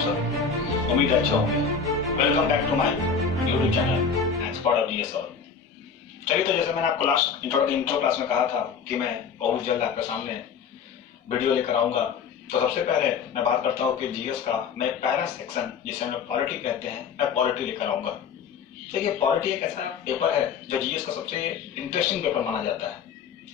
सब? उम्मीद अच्छा होंगे। Welcome back to my YouTube channel and spot of GS all. चलिए, तो जैसे मैंने आपको लास्ट इंट्रो क्लास में कहा था कि मैं बहुत जल्द आपके सामने वीडियो लेकर आऊँगा। तो सबसे पहले मैं बात करता हूँ कि जीएस का मैं पहला सेक्शन जिसे हम लोग पॉलिटी कहते हैं, मैं पॉलिटी लेकर आऊँगा। देखिए, पॉलिटी एक ऐसा पेपर है जो जीएस का सबसे इंटरेस्टिंग पेपर माना जाता है।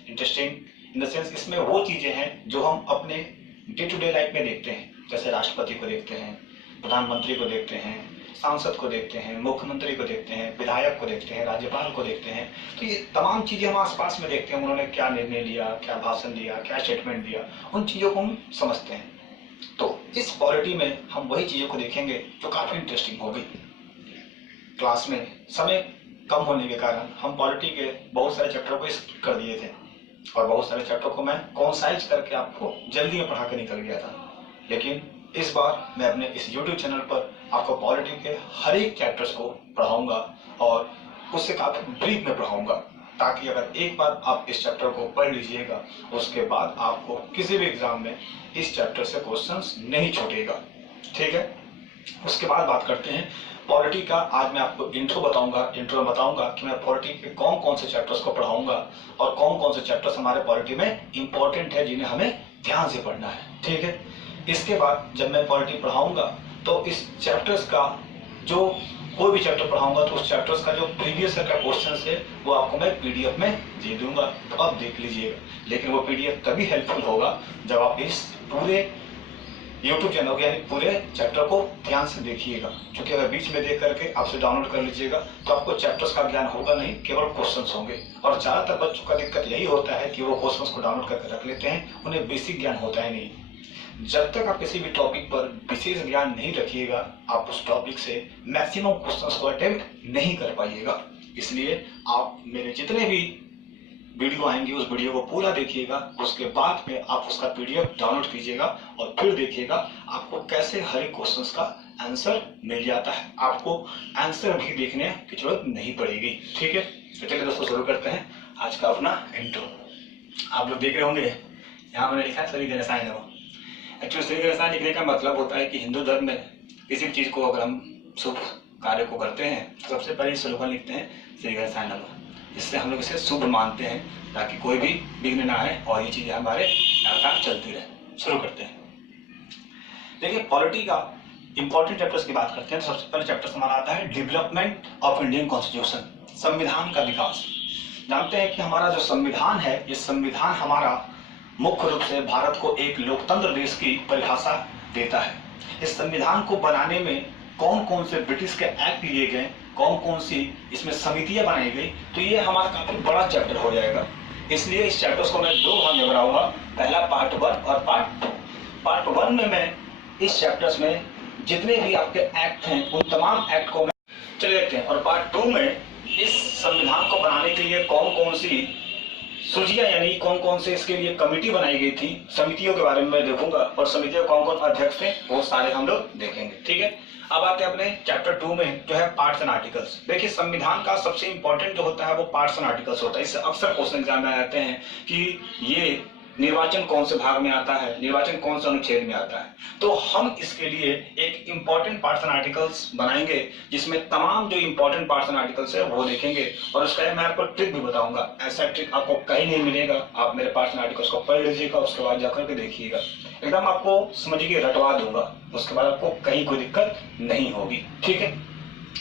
इंटरेस्टिंग इन द सेंस इसमें वो चीज़ें हैं जो हम अपने डे टू डे लाइफ में देखते हैं, जैसे राष्ट्रपति को देखते हैं, प्रधानमंत्री को देखते हैं, सांसद को देखते हैं, मुख्यमंत्री को देखते हैं, विधायक को देखते हैं, राज्यपाल को देखते हैं। तो ये तमाम चीज़ें हम आसपास में देखते हैं, उन्होंने क्या निर्णय लिया, क्या भाषण दिया, क्या स्टेटमेंट दिया, उन चीज़ों को हम समझते हैं। तो इस पॉलिटी में हम वही चीज़ों को देखेंगे जो काफ़ी इंटरेस्टिंग होगी। क्लास में समय कम होने के कारण हम पॉलिटी के बहुत सारे चैप्टर को स्किप कर दिए थे और बहुत सारे चैप्टर को मैं कॉन्साइज करके आपको जल्दी में पढ़ा के निकल गया था। लेकिन इस बार मैं अपने इस YouTube चैनल पर आपको पॉलिटी के हर एक चैप्टर्स को पढ़ाऊंगा और उससे काफ़ी ब्रीफ में पढ़ाऊंगा, ताकि अगर एक बार आप इस चैप्टर को पढ़ लीजिएगा उसके बाद आपको किसी भी एग्जाम में इस चैप्टर से क्वेश्चंस नहीं छूटेगा। ठीक है, उसके बाद बात करते हैं पॉलिटी का। आज मैं आपको इंट्रो बताऊंगा कि मैं पॉलिटी के कौन कौन से चैप्टर्स को पढ़ाऊंगा और कौन कौन से चैप्टर्स हमारे पॉलिटी में इंपॉर्टेंट है, जिन्हें हमें ध्यान से पढ़ना है। ठीक है, इसके बाद जब मैं पॉलिटी पढ़ाऊंगा तो इस चैप्टर्स का जो कोई भी चैप्टर पढ़ाऊंगा तो उस चैप्टर्स का जो प्रीवियस ईयर का क्वेश्चन है वो आपको मैं पीडीएफ में दे दूंगा, तो आप देख लीजिएगा। लेकिन वो पीडीएफ तभी हेल्पफुल होगा जब आप इस पूरे यूट्यूब चैनल यानी पूरे चैप्टर को ध्यान से देखिएगा, क्योंकि अगर बीच में देख करके आपसे डाउनलोड कर लीजिएगा तो आपको चैप्टर्स का ज्ञान होगा नहीं, केवल क्वेश्चंस होंगे। और ज्यादातर बच्चों का दिक्कत यही होता है कि वो क्वेश्चंस को डाउनलोड करके रख लेते हैं, उन्हें बेसिक ज्ञान होता है नहीं। जब तक आप किसी भी टॉपिक पर विशेष ज्ञान नहीं रखिएगा, आप उस टॉपिक से मैक्सिमम क्वेश्चंस को अटेम्प्ट नहीं कर पाइएगा। इसलिए आप मेरे जितने भी वीडियो आएंगे उस वीडियो को पूरा देखिएगा, उसके बाद में आप उसका पीडीएफ डाउनलोड कीजिएगा और फिर देखिएगा आपको कैसे हर एक क्वेश्चंस का आंसर मिल जाता है। आपको आंसर भी देखने की जरूरत नहीं पड़ेगी। ठीक है, तो चलिए दोस्तों शुरू करते हैं आज का अपना इंट्रो। आप लोग देख रहे होंगे यहाँ मैंने लिखा है श्री गणेशाय नमः। एक्चुअली श्री गणेशाय लिखने का मतलब होता है कि हिंदू धर्म में किसी भी चीज को अगर हम शुभ कार्य को करते हैं तो सबसे पहले स्लोगन लिखते हैं श्री गणेशाय नमः। इससे हम लोग इसे शुभ मानते हैं ताकि कोई भी विघ्न ना आए और ये चीजें हमारे लगातार चलती रहे। शुरू करते हैं। देखिए, पॉलिटी का इंपॉर्टेंट चैप्टर्स की बात करते हैं तो सबसे पहले चैप्टर हमारा आता है डेवलपमेंट ऑफ इंडियन कॉन्स्टिट्यूशन, संविधान का विकास। जानते हैं कि हमारा जो संविधान है, ये संविधान हमारा मुख्य रूप से भारत को एक लोकतंत्र देश की परिभाषा देता है। इस संविधान को बनाने में कौन कौन से ब्रिटिश के एक्ट लिए गए, कौन कौन सी इसमें समितियां बनाई गई, तो ये हमारा काफी बड़ा चैप्टर हो जाएगा। इसलिए इस चैप्टर्स को मैं दो भाग में बनाऊंगा, पहला पार्ट 1 और पार्ट 2। पार्ट 1 में मैं इस चैप्टर्स में जितने भी आपके एक्ट हैं उन तमाम एक्ट को मैं चले देखते हैं, और पार्ट 2 में इस संविधान को बनाने के लिए कौन कौन सी सूचियां यानी कौन कौन से इसके लिए कमेटी बनाई गई थी, समितियों के बारे में मैं देखूंगा और समितियों कौन कौन अध्यक्ष थे वो सारे हम लोग देखेंगे। ठीक है, अब आते हैं अपने चैप्टर 2 में जो है पार्ट्स एंड आर्टिकल्स। देखिए, संविधान का सबसे इंपॉर्टेंट जो होता है वो पार्ट्स एंड आर्टिकल्स होता है। इससे अक्सर क्वेश्चन एग्जाम में आते हैं कि ये निर्वाचन कौन से भाग में आता है, निर्वाचन कौन से अनुच्छेद में आता है। तो हम इसके लिए एक इंपॉर्टेंट पार्ट्स एंड आर्टिकल्स बनाएंगे जिसमें तमाम जो इंपॉर्टेंट पार्ट्स एंड आर्टिकल्स है वो देखेंगे, और उसका मैं आपको ट्रिक भी बताऊंगा। ऐसा ट्रिक आपको कहीं नहीं मिलेगा, आप मेरे पार्ट्स एंड आर्टिकल्स को पढ़ लीजिएगा, उसके बाद जाकर के देखिएगा, एकदम आपको समझिए रटवा दूंगा, उसके बाद आपको कहीं कोई दिक्कत नहीं होगी। ठीक है,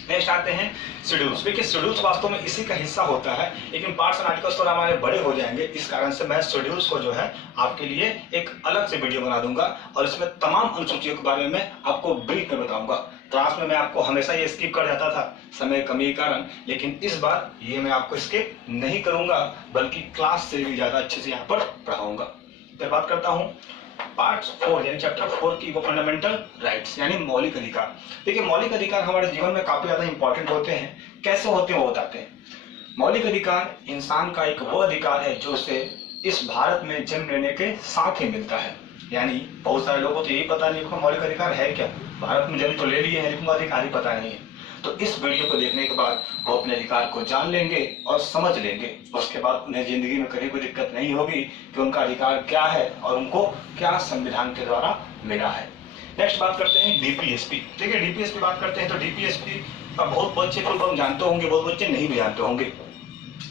नेक्स्ट आते हैं शेड्यूल्स। देखिए, शेड्यूल्स वास्तव में इसी का हिस्सा होता है, लेकिन पार्ट्स एंड आर्टिकल्स थोड़ा हमारे बड़े हो जाएंगे, इस कारण से मैं शेड्यूल्स को जो है आपके लिए एक अलग से वीडियो बना दूंगा और इसमें तमाम अनुसूचियों के बारे में आपको ब्रीफ में बताऊंगा। क्लास में मैं आपको हमेशा ये स्किप कर जाता था समय कमी के कारण, लेकिन इस बार ये मैं आपको स्किप नहीं करूंगा, बल्कि क्लास से भी ज्यादा अच्छे से यहाँ पर पढ़ाऊंगा। फिर बात करता हूँ पार्ट 4 यानी चैप्टर 4 की, वो फंडामेंटल राइट्स यानी मौलिक अधिकार। देखिए, मौलिक अधिकार हमारे जीवन में काफी ज्यादा इंपॉर्टेंट होते हैं। कैसे होते हैं वो बताते हैं। मौलिक अधिकार इंसान का एक वो अधिकार है जो उसे इस भारत में जन्म लेने के साथ ही मिलता है। यानी बहुत सारे लोगों को तो यही पता नहीं कि मौलिक अधिकार है क्या, भारत में जन्म तो ले लिए हैं लेकिन अधिकार ही पता नहीं है। तो इस वीडियो को देखने के बाद वो अपने अधिकार को जान लेंगे और समझ लेंगे, उसके बाद उन्हें जिंदगी में कभी कोई दिक्कत नहीं होगी कि उनका अधिकार क्या है और उनको क्या संविधान के द्वारा मिला है। नेक्स्ट बात करते हैं डीपीएसपी। ठीक है, डीपीएसपी बात करते हैं तो डीपीएसपी का बहुत बच्चे फुल फॉर्म जानते होंगे, बहुत बच्चे नहीं भी जानते होंगे।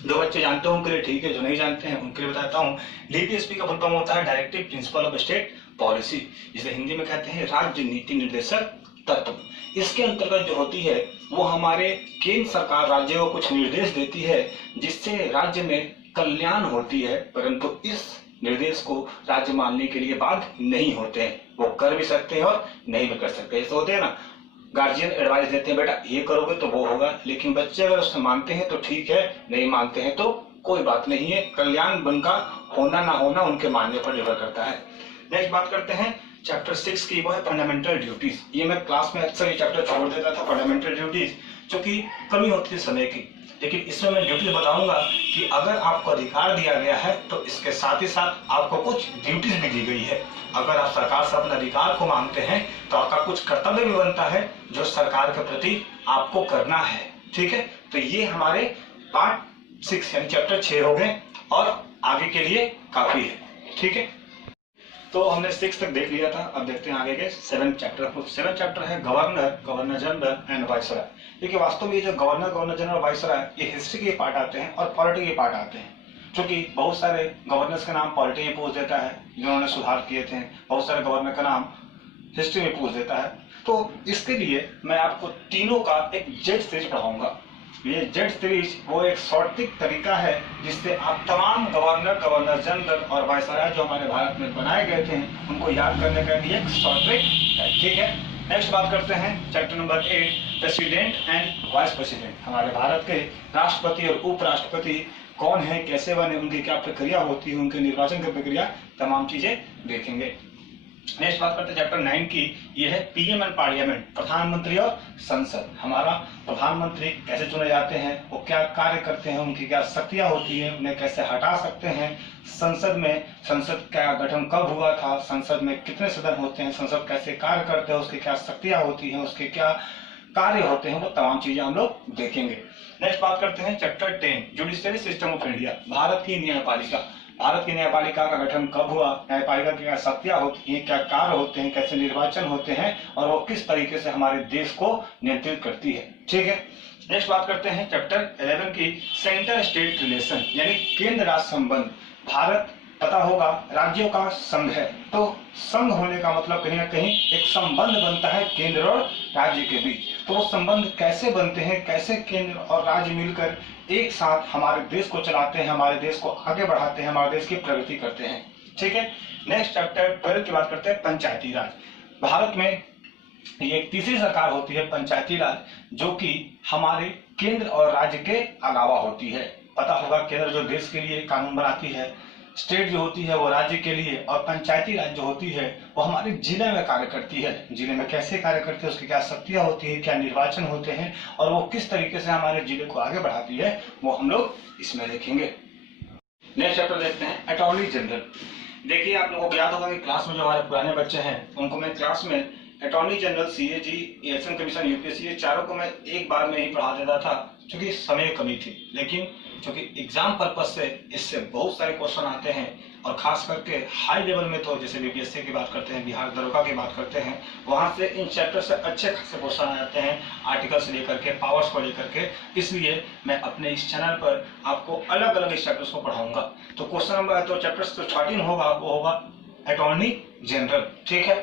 जो बच्चे जानते होंगे उनके लिए ठीक है, जो नहीं जानते हैं उनके लिए बताता हूँ। डीपीएसपी का फुल फॉर्म होता है directive principle of state policy, जिसे हिंदी में कहते हैं राज्य नीति निर्देशक तत्व। इसके अंतर्गत जो होती है वो हमारे केंद्र सरकार राज्य को कुछ निर्देश देती है जिससे राज्य में कल्याण होती है, परंतु इस निर्देश को राज्य मानने के लिए बाध्य नहीं होते हैं। वो कर भी सकते हैं और नहीं भी कर सकते। ऐसे होते हैं ना, गार्जियन एडवाइस देते हैं बेटा ये करोगे तो वो होगा, लेकिन बच्चे अगर उससे मानते हैं तो ठीक है, नहीं मानते हैं तो कोई बात नहीं है। कल्याण उनका होना ना होना उनके मानने पर निर्भर करता है। नेक्स्ट बात करते हैं चैप्टर 6 की, वो है फंडामेंटल ड्यूटीज। ये मैं क्लास में अक्सर ये चैप्टर छोड़ देता था, फंडामेंटल ड्यूटीज, जो कि कमी होती है समय की, लेकिन इसमें मैं ड्यूटीज बताऊंगा कि अगर आपको अधिकार दिया गया है तो इसके साथ ही साथ आपको कुछ ड्यूटीज भी दी गई है। अगर आप सरकार से अपने अधिकार को मांगते हैं तो आपका कुछ कर्तव्य भी बनता है जो सरकार के प्रति आपको करना है। ठीक है, तो ये हमारे पार्ट 6 यानी चैप्टर 6 हो गए और आगे के लिए काफी है। ठीक है, तो हमने 6 तक देख लिया था, अब देखते हैं आगे के 7 चैप्टर। 7 चैप्टर है governor, governor general and viceroy. देखिए वास्तव में ये जो गवर्नर, गवर्नर जनरल, वाइसरॉय ये हिस्ट्री के पार्ट आते हैं और पॉलिटी के पार्ट आते हैं, क्योंकि बहुत सारे गवर्नर्स का नाम पॉलिटी में पूछ देता है जिन्होंने सुधार किए थे, बहुत सारे गवर्नर का नाम हिस्ट्री में पूछ देता है। तो इसके लिए मैं आपको तीनों का एक जेड सीरीज पढ़ाऊंगा। ये जेड सीरीज वो एक शॉर्टिक तरीका है जिससे आप तमाम गवर्नर, गवर्नर जनरल और वाइसरॉय जो हमारे भारत में बनाए गए थे उनको याद करने का ये एक शॉर्टिक है। ठीक है, नेक्स्ट बात करते हैं chapter number 8, president and vice president. हमारे भारत के राष्ट्रपति और उपराष्ट्रपति कौन है, कैसे बने, उनकी क्या प्रक्रिया होती है, उनके निर्वाचन की प्रक्रिया, तमाम चीजें देखेंगे। नेक्स्ट बात करते हैं चैप्टर 9 की, ये है पीएम एंड पार्लियामेंट, प्रधानमंत्री और संसद। हमारा प्रधानमंत्री कैसे चुने जाते हैं, वो क्या कार्य करते हैं, उनकी क्या शक्तियां होती है, उन्हें कैसे हटा सकते हैं, संसद में संसद का गठन कब हुआ था, संसद में कितने सदन होते हैं, संसद कैसे कार्य करते हैं, उसकी क्या शक्तियां होती हैं, उसके क्या कार्य होते हैं, वो तमाम चीजें हम लोग देखेंगे। नेक्स्ट बात करते हैं chapter 10, judiciary system of India, Bharat की न्यायपालिका। भारत की न्यायपालिका का गठन कब हुआ, न्यायपालिका की क्या शक्तियां होती हैं, क्या कार्य होते हैं, कैसे निर्वाचन होते हैं और वो किस तरीके से हमारे देश को नियंत्रित करती है। ठीक है, नेक्स्ट बात करते हैं चैप्टर 11 की, सेंटर स्टेट रिलेशन यानी केंद्र राज्य संबंध। भारत पता होगा राज्यों का संघ है, तो संघ होने का मतलब कहीं ना कहीं एक संबंध बनता है केंद्र और राज्य के बीच। तो वो संबंध कैसे बनते हैं, कैसे केंद्र और राज्य मिलकर एक साथ हमारे देश को चलाते हैं, हमारे देश को आगे बढ़ाते हैं, हमारे देश की प्रगति करते हैं। ठीक है, नेक्स्ट चैप्टर 12 की बात करते हैं पंचायती राज। भारत में ये एक तीसरी सरकार होती है पंचायती राज, जो कि हमारे केंद्र और राज्य के अलावा होती है। पता होगा केंद्र जो देश के लिए कानून बनाती है, स्टेट जो होती है वो राज्य के लिए, और पंचायती राज जो होती है वो हमारे जिले में कार्य करती है। जिले में कैसे कार्य करती है, उसकी क्या शक्तियां होती है, क्या निर्वाचन होते हैं और वो किस तरीके से हमारे जिले को आगे बढ़ाती है, वो हम लोग इसमें देखेंगे। नेक्स्ट चैप्टर देखते हैं अटॉर्नी जनरल। देखिए आप लोगों को याद होगा कि क्लास में जो हमारे पुराने बच्चे हैं उनको मैं क्लास में attorney general, CAG, election commission, UPSC, ये चारों को मैं एक बार में ही पढ़ा देता था क्योंकि समय की कमी थी। लेकिन क्योंकि एग्जाम पर्पज से इससे बहुत सारे क्वेश्चन आते हैं और खास करके हाई लेवल में तो जैसे बीपीएससी की बात करते हैं, बिहार दरोगा की बात करते हैं, वहां से इन चैप्टर से अच्छे खासे क्वेश्चन आ जाते हैं, आर्टिकल से लेकर के, पावर्स को लेकर के। इसलिए मैं अपने इस चैनल पर आपको अलग अलग इस चैप्टर्स को पढ़ाऊंगा। तो क्वेश्चन नंबर तो चैप्टर 13 होगा वो होगा अटॉर्नी जनरल। ठीक है,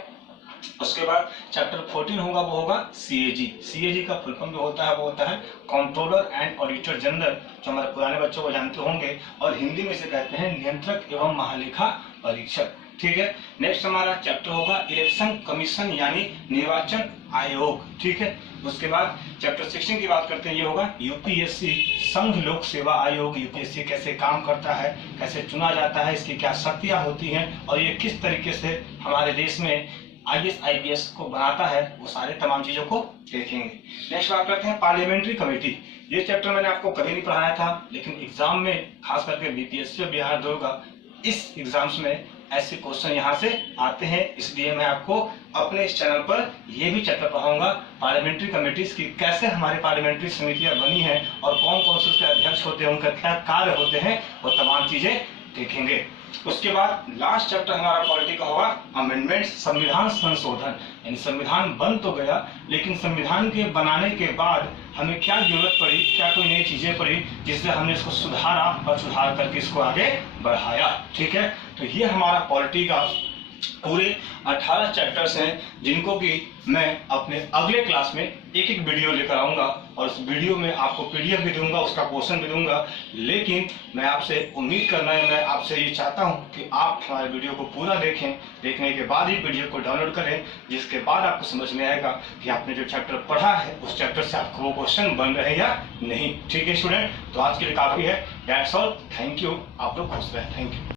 उसके बाद चैप्टर 14 होगा वो होगा सीएजी। सीएजी का फुल फॉर्म जो होता है वो होता है कंट्रोलर एंड ऑडिटर जनरल, जो हमारे पुराने बच्चों को जानते होंगे, और हिंदी में से कहते हैं नियंत्रक एवं महालेखा परीक्षक। ठीक है, नेक्स्ट हमारा चैप्टर होगा इलेक्शन कमीशन यानी निर्वाचन आयोग। ठीक है, उसके बाद चैप्टर 16 की बात करते हैं, ये होगा यूपीएससी, संघ लोक सेवा आयोग। यूपीएससी कैसे काम करता है, कैसे चुना जाता है, इसकी क्या शक्तियां होती हैं और ये किस तरीके से हमारे देश में आईएएस आईपीएस को बनाता है, वो सारे तमाम चीजों को देखेंगे। नेक्स्ट बात करते हैं पार्लियामेंट्री कमेटी। ये चैप्टर मैंने आपको कभी नहीं पढ़ाया था, लेकिन एग्जाम में खास करके बीपीएससी और बिहार दरोगा इस एग्जाम्स में ऐसे क्वेश्चन यहाँ से आते हैं, इसलिए मैं आपको अपने इस चैनल पर ये भी चैप्टर पढ़ाऊंगा पार्लियामेंट्री कमेटीज की, कैसे हमारी पार्लियामेंट्री समितियां बनी हैं और कौन कौन से उसके अध्यक्ष होते हैं, उनका क्या कार्य होते हैं, वो तमाम चीजें देखेंगे। उसके बाद लास्ट चैप्टर हमारा पॉलिटी का होगा अमेंडमेंट, संविधान संशोधन। यानी संविधान बन तो गया, लेकिन संविधान के बनाने के बाद हमें क्या जरूरत पड़ी, क्या कोई नई चीजें पड़ी जिससे हमने इसको सुधारा और सुधार करके इसको आगे बढ़ाया। ठीक है, तो ये हमारा पॉलिटी का पूरे 18 चैप्टर्स हैं, जिनको कि मैं अपने अगले क्लास में एक एक वीडियो लेकर आऊंगा और उस वीडियो में आपको पीडीएफ भी दूंगा, उसका क्वेश्चन भी दूंगा। लेकिन मैं आपसे उम्मीद करना है, मैं आपसे ये चाहता हूं कि आप हमारे वीडियो को पूरा देखें, देखने के बाद ही पीडीएफ को डाउनलोड करें, जिसके बाद आपको समझ में आएगा कि आपने जो चैप्टर पढ़ा है उस चैप्टर से आपको वो क्वेश्चन बन रहे हैं या नहीं। ठीक है स्टूडेंट, तो आज के लिए काफी है। That's all, thank you. आप लोग खुश रहें, थैंक यू।